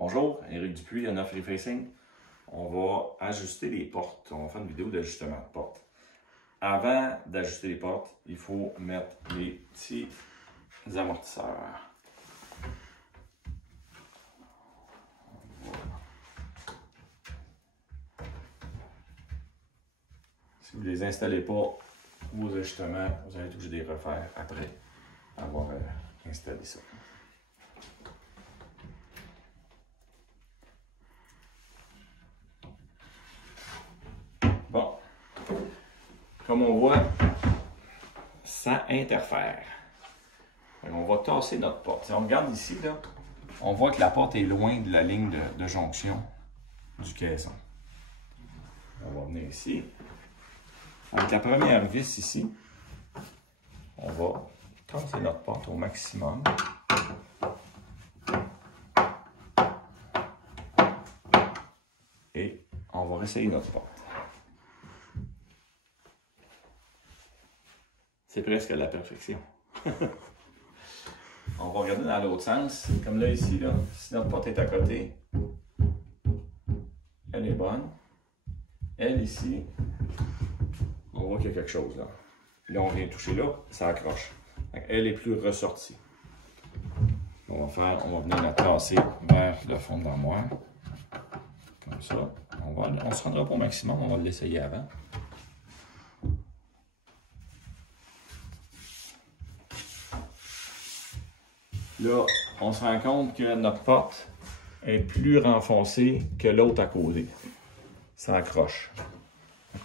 Bonjour, Éric Dupuis, Honor Free Facing. On va ajuster les portes. On va faire une vidéo d'ajustement de portes. Avant d'ajuster les portes, il faut mettre les petits amortisseurs. Si vous ne les installez pas, vos ajustements, vous allez être obligé de les refaire après avoir installé ça. Bon, comme on voit, ça interfère. On va tasser notre porte. Si on regarde ici, là, on voit que la porte est loin de la ligne de jonction du caisson. On va venir ici. Avec la première vis ici, on va tasser notre porte au maximum. Et on va réessayer notre porte. C'est presque à la perfection. On va regarder dans l'autre sens. Comme là, ici, là, si notre porte est à côté, elle est bonne. Elle, ici, on voit qu'il y a quelque chose là. Là, on vient toucher là, ça accroche. Elle est plus ressortie. On va venir la tasser vers le fond de l'armoire. Comme ça. On se rendra pas au maximum, on va l'essayer avant. Là, on se rend compte que notre porte est plus renfoncée que l'autre à côté. Ça accroche.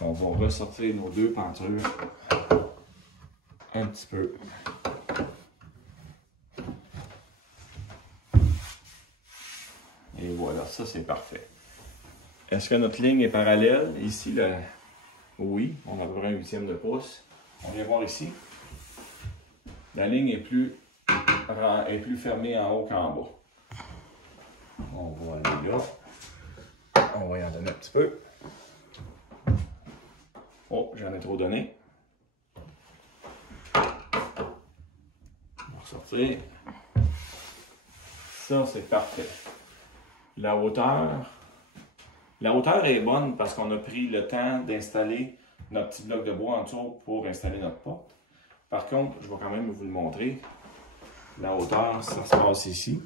Donc, on va ressortir nos deux pentures un petit peu. Et voilà, ça c'est parfait. Est-ce que notre ligne est parallèle? Ici, oui, on a à peu près 1/8 de pouce. On vient voir ici. La ligne est plus fermée en haut qu'en bas. On va aller là. On va y en donner un petit peu. Oh, j'en ai trop donné. On va ressortir. Ça, c'est parfait. La hauteur est bonne parce qu'on a pris le temps d'installer notre petit bloc de bois en dessous pour installer notre porte. Par contre, je vais quand même vous le montrer. La hauteur, ça se passe ici.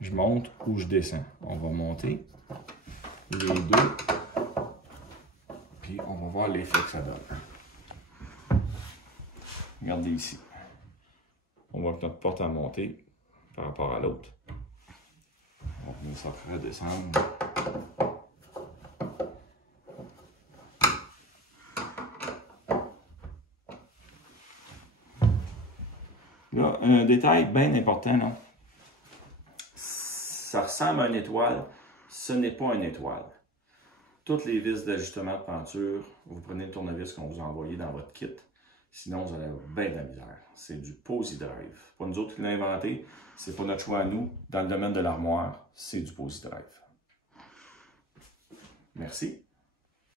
Je monte ou je descends. On va monter les deux. Puis on va voir l'effet que ça donne. Regardez ici. On voit que notre porte a monté par rapport à l'autre. On va venir ça redescendre. Là, un détail bien important, là. Ça ressemble à une étoile, ce n'est pas une étoile. Toutes les vis d'ajustement de peinture, vous prenez le tournevis qu'on vous a envoyé dans votre kit. Sinon, vous allez avoir bien de la misère. C'est du Posi-Drive. Pas nous autres qui l'avons inventé, c'est pas notre choix à nous. Dans le domaine de l'armoire, c'est du Posi-Drive. Merci.